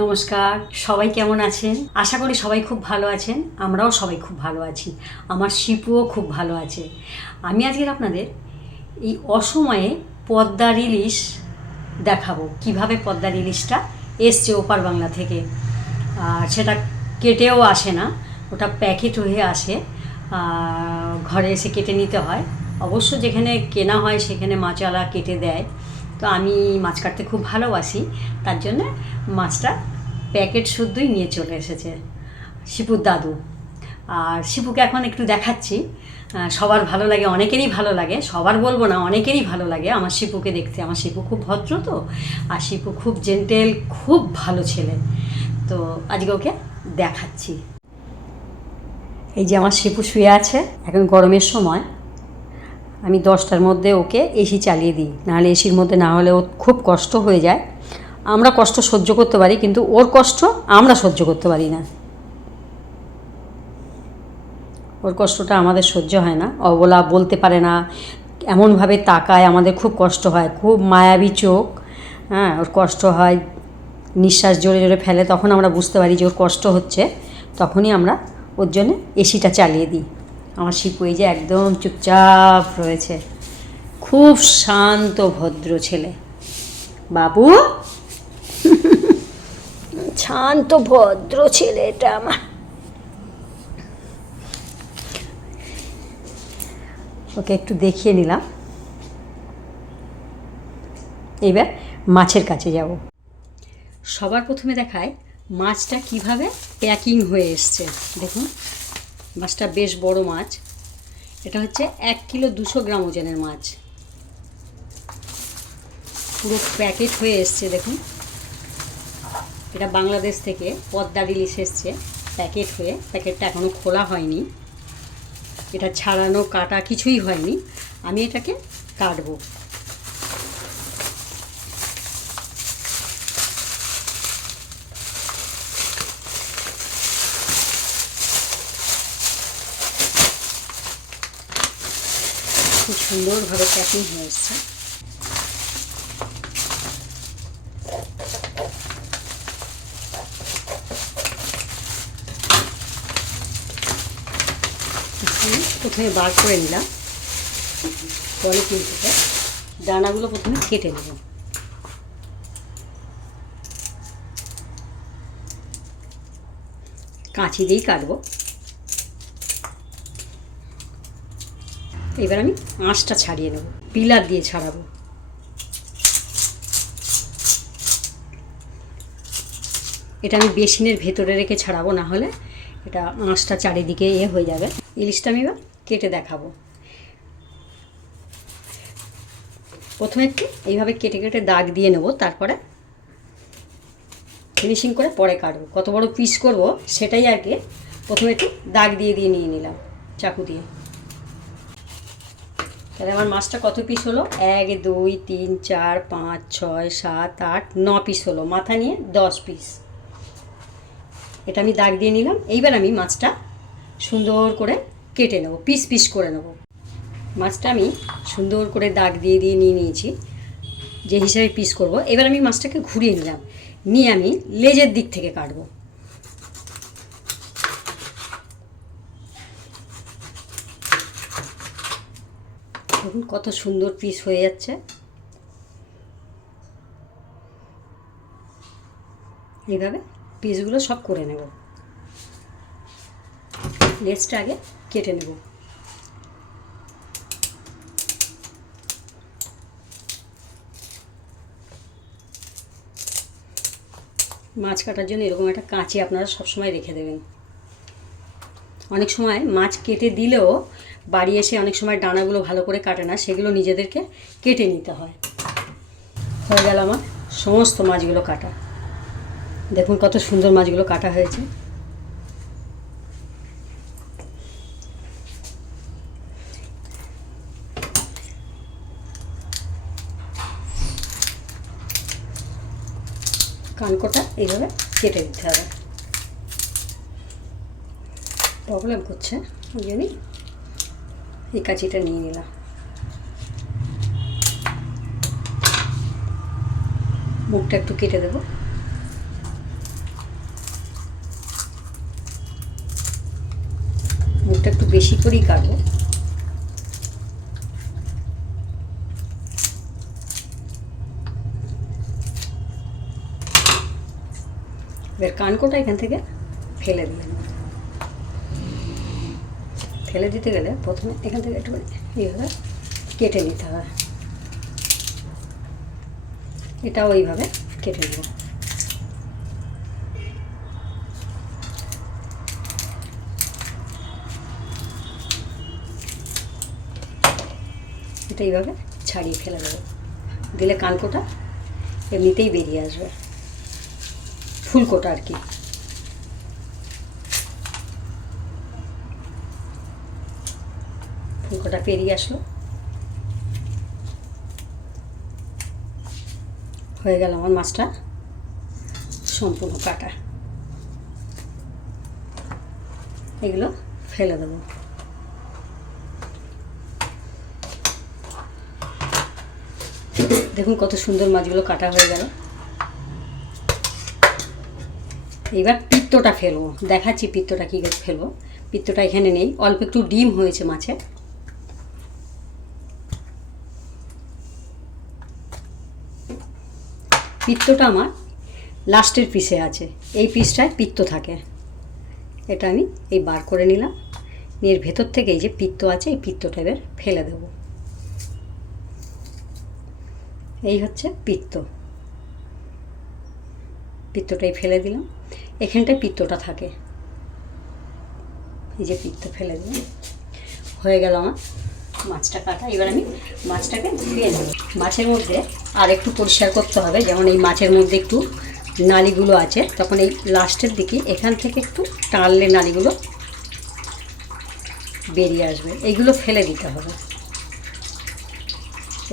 নমস্কার, সবাই কেমন আছেন? আশা করি সবাই খুব ভালো আছেন, আমরাও সবাই খুব ভালো আছি। আমার শিপুও খুব ভালো আছে। আমি আজকের আপনাদের এই অসময়ে পদ্মার ইলিশ দেখাবো। কীভাবে পদ্মার ইলিশটা এসছে ওপার বাংলা থেকে। আর সেটা কেটেও আসে না, ওটা প্যাকেট হয়ে আসে। ঘরে এসে কেটে নিতে হয়। অবশ্য যেখানে কেনা হয় সেখানে মাছওয়ালা কেটে দেয়। তো আমি মাছ কাটতে খুব ভালোবাসি, তার জন্য মাছটা প্যাকেট শুদ্ধই নিয়ে চলে এসেছে শিপুর দাদু। আর শিপুকে এখন একটু দেখাচ্ছি। সবার ভালো লাগে, অনেকেরই ভালো লাগে, সবার বলব না, অনেকেরই ভালো লাগে আমার শিপুকে দেখতে। আমার শিপু খুব ভদ্র তো, আর শিপু খুব জেন্টেল খুব ভালো ছেলে। তো আজকে ওকে দেখাচ্ছি। এই যে আমার শিপু শুয়ে আছে, এখন গরমের সময়। আমি দশটার মধ্যে ওকে এসি চালিয়ে দিই। নাহলে এসির মধ্যে না হলে ওর খুব কষ্ট হয়ে যায়। আমরা কষ্ট সহ্য করতে পারি, কিন্তু ওর কষ্ট আমরা সহ্য করতে পারি না। ওর কষ্টটা আমাদের সহ্য হয় না। অবলা বলতে পারে না, এমনভাবে তাকায়, আমাদের খুব কষ্ট হয়, খুব মায়াবী চোখ। হ্যাঁ ওর কষ্ট হয়, নিঃশ্বাস জোরে জোরে ফেলে, তখন আমরা বুঝতে পারি যে ওর কষ্ট হচ্ছে। তখনই আমরা ওর জন্য এসিটা চালিয়ে দিই। আমার শিপু এই যে একদম চুপচাপ রয়েছে। খুব শান্ত ভদ্র ছেলে। বাবু? শান্ত ভদ্র ছেলে এটা আমার। ওকে একটু দেখিয়ে নিলাম। এবার মাছের কাছে যাব। সবার প্রথমে দেখায় মাছটা কীভাবে প্যাকিং হয়ে এসছে। দেখুন। মাছটা বেশ বড় মাছ। এটা হচ্ছে এক কিলো দুশো গ্রাম ওজনের মাছ। পুরো প্যাকেট হয়ে এসছে, দেখুন। এটা বাংলাদেশ থেকে পদ্মা ইলিশ এসছে প্যাকেট হয়ে। প্যাকেটটা এখনও খোলা হয়নি। এটা ছাড়ানো কাটা কিছুই হয়নি। আমি এটাকে কাটবো খুব সুন্দরভাবে প্যাকিং হয়ে এসছে। প্রথমে বার করে নিলাম। পলিথিন থেকে। দানাগুলো প্রথমে কেটে নেব। কাঁচি দিয়েই কাটবো। এবার আমি আঁশটা ছাড়িয়ে নেব, পিলার দিয়ে ছাড়াবো। এটা আমি বেসিনের ভেতরে রেখে ছাড়াবো, না হলে এটা আঁশটা চারিদিকে এ হয়ে যাবে। ইলিশটা আমি এবার কেটে দেখাবো। প্রথমে একটু এইভাবে কেটে কেটে দাগ দিয়ে নেব, তারপরে ফিনিশিং করে পরে কাটবো। কত বড় পিস করব, সেটাই আর কি। প্রথমে একটু দাগ দিয়ে দিয়ে নিয়ে নিলাম, চাকু দিয়ে। তাহলে আমার মাছটা কত পিস হলো? এক, দুই, তিন, চার, পাঁচ, ছয়, সাত, আট, ন পিস হলো। মাথা নিয়ে দশ পিস এটা আমি দাগ দিয়ে নিলাম। এইবার আমি মাছটা সুন্দর করে কেটে নেব পিস পিস করে নেব। মাছটা আমি সুন্দর করে দাগ দিয়ে দিয়ে নিয়ে নিয়েছি, যে হিসাবে পিস করব। এবার আমি মাছটাকে ঘুরিয়ে নিলাম। নিয়ে আমি লেজের দিক থেকে কাটবো। দেখুন, কত সুন্দর পিস হয়ে যাচ্ছে। এইভাবে পিসগুলো সব করে নেব। লেজটা আগে কেটে নেব। মাছ কাটার জন্য এরকম একটা কাঁচি আপনারা সবসময় রেখে দেবেন। অনেক সময় মাছ কেটে দিলেও বাড়ি এসে অনেক সময় ডানাগুলো ভালো করে কাটে না, সেগুলো নিজেদেরকে কেটে নিতে হয়। হয়ে গেল আমার সমস্ত মাছগুলো কাটা। দেখুন কত সুন্দর মাছগুলো কাটা হয়েছে। কানকোটা এইভাবে কেটে দিতে হবে। প্রবলেম করছে ওই জন্যই এই কাঁচিটা নিয়ে নিলাম। মুখটা একটু কেটে দেবো। মুখটা একটু বেশি করেই কাটবো। এবার কানকোটা এখান থেকে ফেলে দিলাম। ফেলে দিতে গেলে প্রথমে এখান থেকে একটু এইভাবে কেটে নিতে হবে এটাও এইভাবে কেটে নেব। এটা এইভাবে ছাড়িয়ে ফেলে দেবো। দিলে কানকোটা এমনিতেই বেরিয়ে আসবে। ফুলকোটা আর কি। ফুলকোটা পেরিয়ে আসলো। হয়ে গেল আমার মাছটা। সম্পূর্ণ কাটা। এগুলো ফেলে দেবো। দেখুন কত সুন্দর মাছগুলো কাটা হয়ে গেল। এবার পিত্তটা ফেলব। দেখাচ্ছি পিত্তটা কী ফেলব। পিত্তটা এখানে নেই। অল্প একটু ডিম হয়েছে মাছে। পিত্তটা আমার লাস্টের পিসে আছে। এই পিসটায় পিত্ত থাকে। এটা আমি এই বার করে নিলাম। এর ভেতর থেকে এই যে পিত্ত আছে, এই পিত্তটা এবার ফেলে দেব। এই হচ্ছে পিত্ত। পিত্তটাই ফেলে দিলাম। এখানটায় পিত্তটা থাকে। এই যে পিত্ত ফেলে দিলাম। হয়ে গেল আমার মাছটা কাটা, এবার আমি মাছটাকে ধুয়ে নেব। মাছের মধ্যে আর একটু পরিষ্কার করতে হবে, যেমন এই মাছের মধ্যে একটু নালিগুলো আছে, তখন এই লাস্টের দিকে এখান থেকে একটু টানলে নালিগুলো বেরিয়ে আসবে। এইগুলো ফেলে দিতে হবে।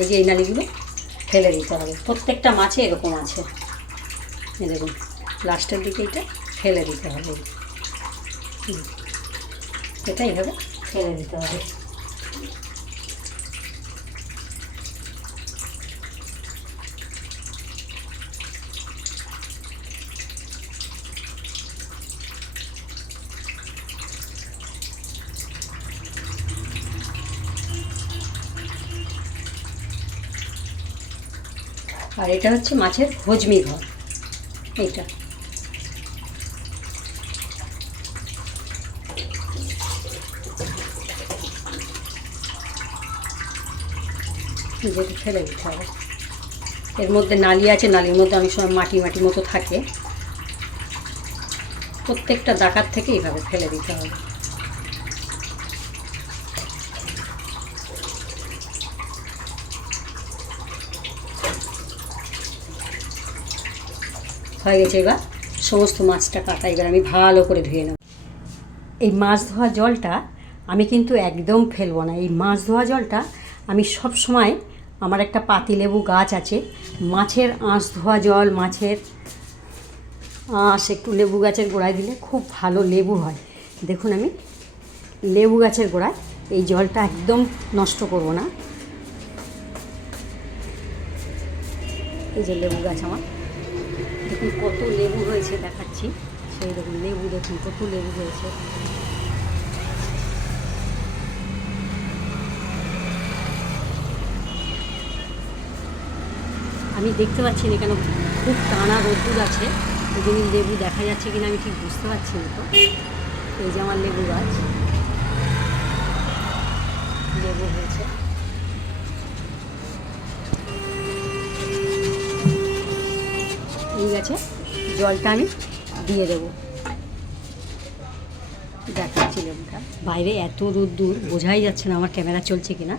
এই যে এই নালিগুলো ফেলে দিতে হবে। প্রত্যেকটা মাছে এরকম আছে। দেখুন, লাস্টের দিকে এটা ফেলে দিতে হবে। এটা এইভাবে ফেলে দিতে হবে। আর এটা হচ্ছে মাছের হজমি ঘর। এইটা। যেটা ফেলে দিতে হবে। এর মধ্যে নালি আছে, নালির মধ্যে অনেক সময় মাটি মাটি মতো থাকে। প্রত্যেকটা দাকার থেকে এইভাবে ফেলে দিতে হবে। হয়ে গেছে এবার সমস্ত মাছটা কাটা। এবার আমি ভালো করে ধুয়ে নেব। এই মাছ ধোয়া জলটা আমি কিন্তু একদম ফেলব না। এই মাছ ধোয়া জলটা আমি সব সময় আমার একটা পাতিলেবু গাছ আছে, মাছের আঁশ ধোয়া জল, মাছের আঁশ, একটু লেবু গাছের গোড়ায় দিলে খুব ভালো লেবু হয়। দেখুন আমি লেবু গাছের গোড়ায় এই জলটা একদম নষ্ট করব না। এই যে লেবু গাছ আমার দেখুন কত লেবু হয়েছে, দেখাচ্ছি। সেই দেখুন, লেবু দেখুন, কত লেবু হয়েছে। আমি দেখতে পাচ্ছি না কেন, খুব টানা রোদ্দুর আছে। ওই লেবু দেখা যাচ্ছে কিনা আমি ঠিক বুঝতে পারছি না তো। এই যে আমার লেবু গাছ। লেবু হয়েছে। এই গাছে। জলটা আমি দিয়ে দেবো। দেখাচ্ছি লেবুটা। বাইরে এত রোদ দূর বোঝাই যাচ্ছে না আমার ক্যামেরা চলছে কিনা।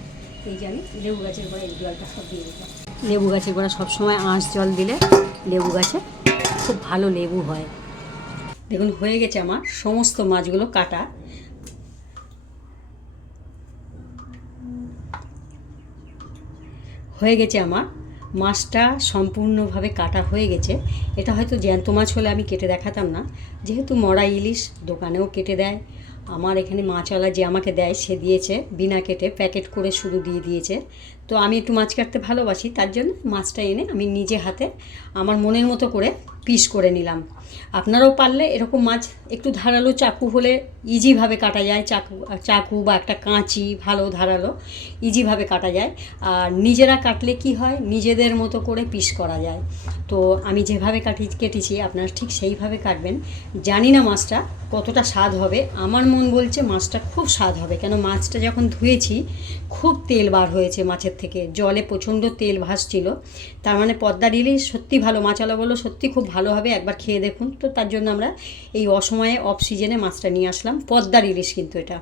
এই যে আমি লেবু গাছের গোড়ায় এই জলটা সব দিয়ে দিলাম। লেবু গাছের গোড়া সবসময় আঁশ জল দিলে লেবু গাছে খুব ভালো লেবু হয়। দেখুন, হয়ে গেছে আমার সমস্ত মাছগুলো কাটা। হয়ে গেছে আমার মাছটা সম্পূর্ণভাবে কাটা হয়ে গেছে। এটা হয়তো জ্যান্ত মাছ হলে আমি কেটে দেখাতাম না। যেহেতু মরা ইলিশ, দোকানেও কেটে দেয়। আমার এখানে মাছওয়ালা যে আমাকে দেয়, সে দিয়েছে। বিনা কেটে প্যাকেট করে শুধু দিয়ে দিয়েছে। তো আমি একটু মাছ কাটতে ভালোবাসি, তার জন্য মাছটা এনে আমি নিজে হাতে আমার মনের মতো করে পিস করে নিলাম। আপনারাও পারলে এরকম মাছ একটু ধারালো চাকু হলে ইজিভাবে কাটা যায়, চাকু চাকু বা একটা কাঁচি ভালো ধারালো ইজিভাবে কাটা যায়। আর নিজেরা কাটলে কি হয়? নিজেদের মতো করে পিস করা যায়। তো আমি যেভাবে কাটি, কেটেছি, আপনারা ঠিক সেইভাবে কাটবেন। জানি না মাছটা কতটা স্বাদ হবে। আমার মন বলছে মাছটা খুব স্বাদ হবে। কেন, মাছটা যখন ধুয়েছি, খুব তেল বার হয়েছে মাছের থেকে জলে প্রচণ্ড তেল ভাসছিল। তার মানে পদ্মার ইলিশ সত্যি ভালো মাছালা বলল, সত্যি খুব ভালো হবে, একবার খেয়ে দেখুন। তো তার জন্য আমরা এই অসময়ে অফ সিজনে মাছটা নিয়ে আসলাম পদ্মার ইলিশ কিন্তু এটা।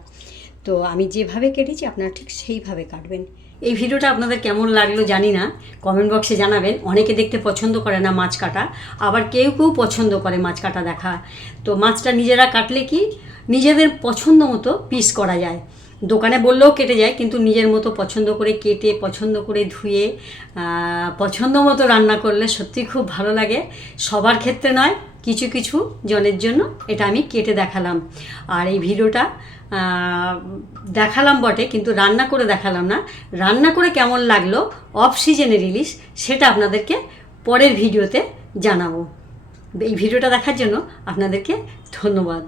তো আমি যেভাবে কেটেছি, আপনারা ঠিক সেইভাবে কাটবেন। এই ভিডিওটা আপনাদের কেমন লাগল জানি না কমেন্ট বক্সে জানাবেন। অনেকে দেখতে পছন্দ করে না মাছ কাটা, আবার কেউ কেউ পছন্দ করে মাছ কাটা দেখা। তো মাছটা নিজেরা কাটলে কি, নিজেদের পছন্দ মতো পিস করা যায়। দোকানে বললেও কেটে যায়, কিন্তু নিজের মতো পছন্দ করে কেটে, পছন্দ করে ধুয়ে পছন্দ মতো রান্না করলে সত্যি খুব ভালো লাগে। সবার ক্ষেত্রে নয়, কিছু কিছু জনের জন্য এটা আমি কেটে দেখালাম। আর এই ভিডিওটা দেখালাম বটে, কিন্তু রান্না করে দেখালাম না। রান্না করে কেমন লাগল অফ সিজনে রিলিজ সেটা আপনাদেরকে পরের ভিডিওতে জানাব। এই ভিডিওটা দেখার জন্য আপনাদেরকে ধন্যবাদ।